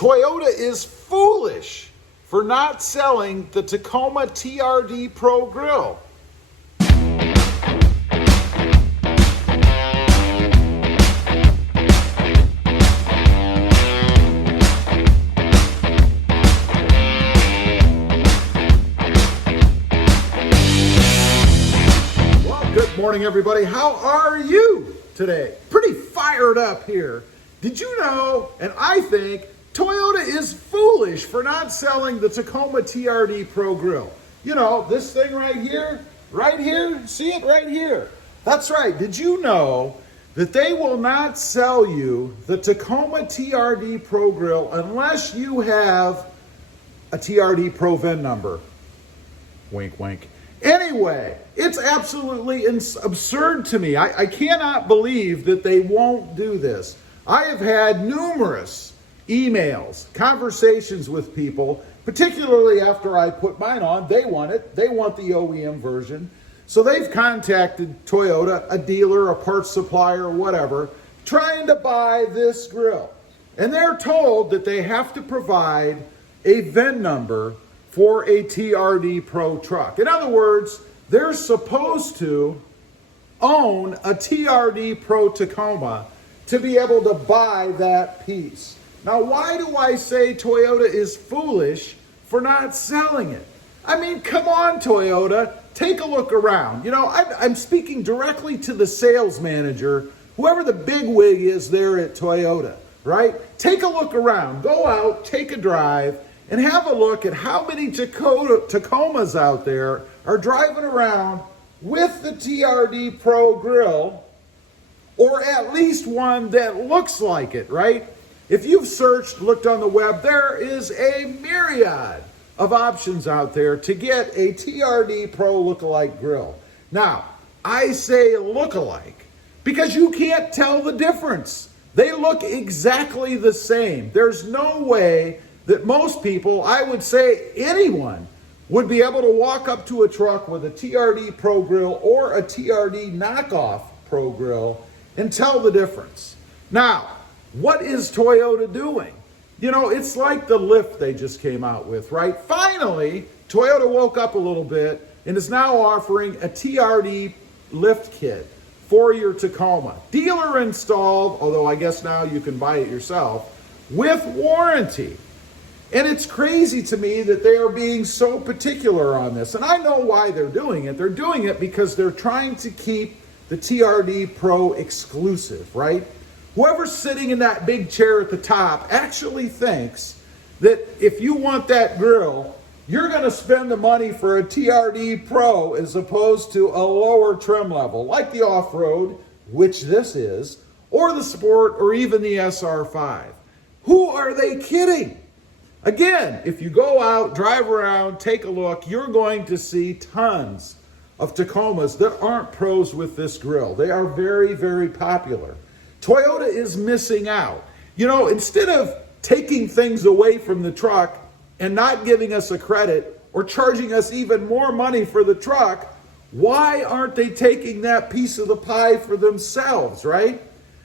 Toyota is foolish for not selling the Tacoma TRD Pro Grille. Well, good morning, everybody. How are you today? Pretty fired up here. Did you know, and I think, Toyota is foolish for not selling the Tacoma TRD Pro Grille. You know, this thing right here, see it right here? That's right. Did you know that they will not sell you the Tacoma TRD Pro Grille unless you have a TRD Pro VIN number? Wink, wink. Anyway, it's absolutely absurd to me. I cannot believe that they won't do this. I have had numerous emails, conversations with people, particularly after I put mine on. They want it. They want the OEM version. So they've contacted Toyota, a dealer, a parts supplier, whatever, trying to buy this grille. And they're told that they have to provide a VIN number for a TRD Pro truck. In other words, they're supposed to own a TRD Pro Tacoma to be able to buy that piece. Now, why do I say Toyota is foolish for not selling it? I mean, come on, Toyota, take a look around. You know, I'm speaking directly to the sales manager, whoever the big wig is there at Toyota, right? Take a look around, go out, take a drive, and have a look at how many Tacomas out there are driving around with the TRD Pro Grille, or at least one that looks like it, right? If you've searched, looked on the web, there is a myriad of options out there to get a TRD Pro lookalike grille. Now, I say lookalike because you can't tell the difference. They look exactly the same. There's no way that most people, I would say anyone, would be able to walk up to a truck with a TRD Pro Grille or a TRD knockoff Pro Grille and tell the difference. Now, what is Toyota doing? You know, it's like the lift they just came out with, right? Finally, Toyota woke up a little bit and is now offering a TRD lift kit for your Tacoma. Dealer installed, although I guess now you can buy it yourself, with warranty. And it's crazy to me that they are being so particular on this. And I know why they're doing it. They're doing it because they're trying to keep the TRD Pro exclusive, right? Whoever's sitting in that big chair at the top actually thinks that if you want that grille, you're going to spend the money for a TRD Pro as opposed to a lower trim level, like the off-road, which this is, or the Sport, or even the SR5. Who are they kidding? Again, if you go out, drive around, take a look, you're going to see tons of Tacomas that aren't pros with this grille. They are very, very popular. Toyota is missing out. You know, instead of taking things away from the truck and not giving us a credit or charging us even more money for the truck, why aren't they taking that piece of the pie for themselves, right?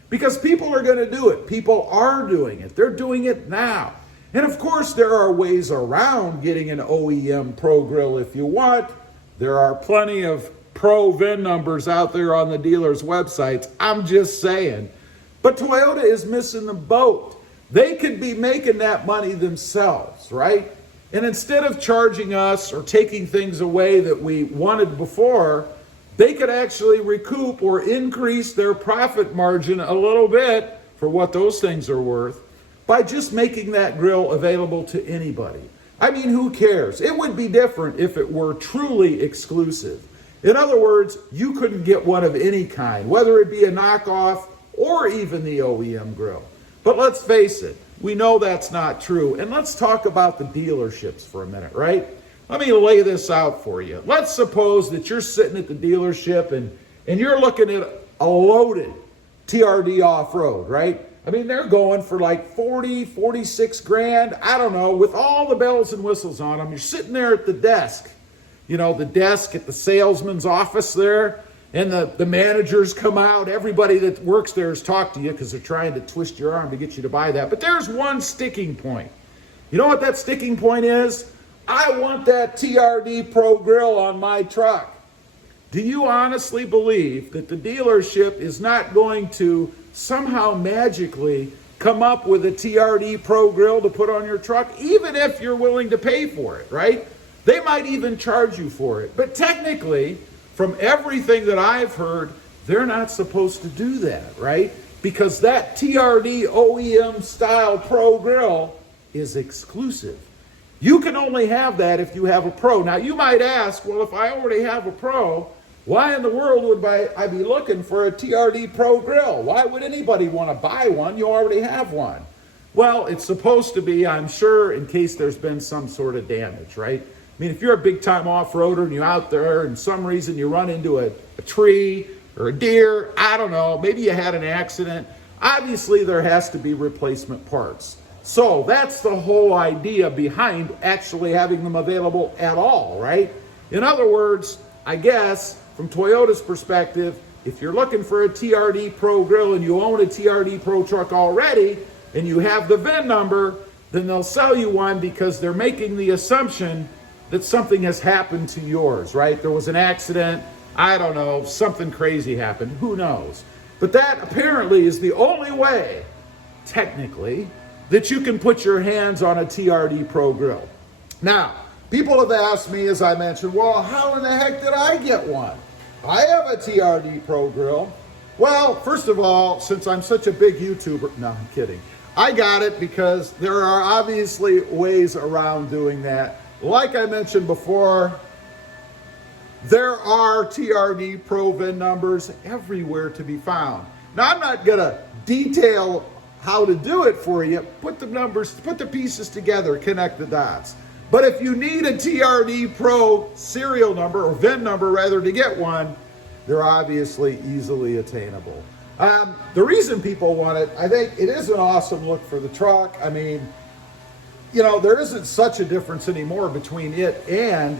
Because people are going to do it. People are doing it. They're doing it now. And of course, there are ways around getting an OEM Pro Grille if you want. There are plenty of Pro VIN numbers out there on the dealers' websites. I'm just saying. But Toyota is missing the boat. They could be making that money themselves, right? And instead of charging us or taking things away that we wanted before, they could actually recoup or increase their profit margin a little bit for what those things are worth by just making that grille available to anybody. I mean, who cares? It would be different if it were truly exclusive. In other words, you couldn't get one of any kind, whether it be a knockoff or even the OEM grille. But let's face it, we know that's not true. And let's talk about the dealerships for a minute, right? Let me lay this out for you. Let's suppose that you're sitting at the dealership and you're looking at a loaded TRD off-road, right? I mean, they're going for like 40, 46 grand, I don't know, with all the bells and whistles on them. You're sitting there at the desk, you know, the desk at the salesman's office there, and the managers come out. Everybody that works there has talked to you because they're trying to twist your arm to get you to buy that. But there's one sticking point. You know what that sticking point is? I want that TRD Pro grill on my truck. Do you honestly believe that the dealership is not going to somehow magically come up with a TRD Pro grill to put on your truck, even if you're willing to pay for it, right? They might even charge you for it. But technically, from everything that I've heard, they're not supposed to do that, right? Because that TRD OEM style Pro grill is exclusive. You can only have that if you have a Pro. Now, you might ask, well, if I already have a Pro, why in the world would I be looking for a TRD Pro grill? Why would anybody want to buy one? You already have one. Well, it's supposed to be, I'm sure, in case there's been some sort of damage, right? I mean, if you're a big-time off-roader and you're out there and some reason you run into a tree or a deer, I don't know, maybe you had an accident, obviously there has to be replacement parts. So that's the whole idea behind actually having them available at all, right? In other words, I guess, from Toyota's perspective, if you're looking for a TRD Pro grill and you own a TRD Pro truck already and you have the VIN number, then they'll sell you one because they're making the assumption that something has happened to yours, right? There was an accident, I don't know, something crazy happened, who knows? But that apparently is the only way, technically, that you can put your hands on a TRD Pro grill. Now, people have asked me, as I mentioned, well, how in the heck did I get one? I have a TRD Pro grill. Well, first of all, since I'm such a big YouTuber, no, I'm kidding. I got it because there are obviously ways around doing that. Like I mentioned before, there are TRD Pro VIN numbers everywhere to be found. Now, I'm not gonna detail how to do it for you. Put the numbers, put the pieces together, connect the dots. But if you need a TRD Pro serial number, or VIN number rather, to get one, they're obviously easily attainable. The reason people want it, I think it is an awesome look for the truck. I mean, you know, there isn't such a difference anymore between it and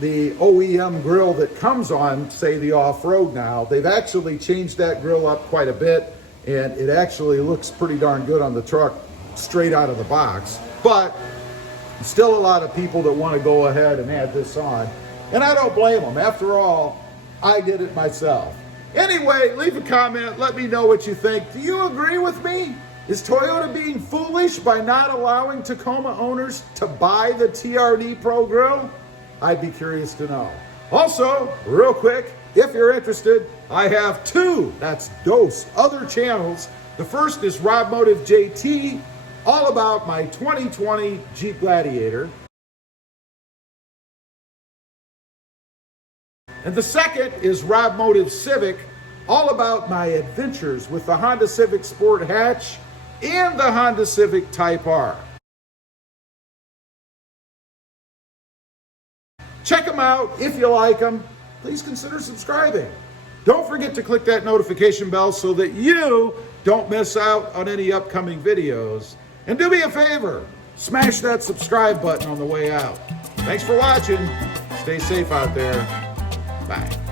the OEM grill that comes on, say, the off-road now. They've actually changed that grill up quite a bit, and it actually looks pretty darn good on the truck straight out of the box. But still a lot of people that want to go ahead and add this on, and I don't blame them. After all, I did it myself. Anyway, leave a comment, let me know what you think. Do you agree with me? Is Toyota being foolish by not allowing Tacoma owners to buy the TRD Pro grill? I'd be curious to know. Also, real quick, if you're interested, I have two, that's dose, other channels. The first is RobMotive JT, all about my 2020 Jeep Gladiator. And the second is RobMotive Civic, all about my adventures with the Honda Civic Sport Hatch and the Honda Civic Type R. Check them out. If you like them, please consider subscribing. Don't forget to click that notification bell so that you don't miss out on any upcoming videos. And do me a favor, smash that subscribe button on the way out. Thanks for watching. Stay safe out there. Bye.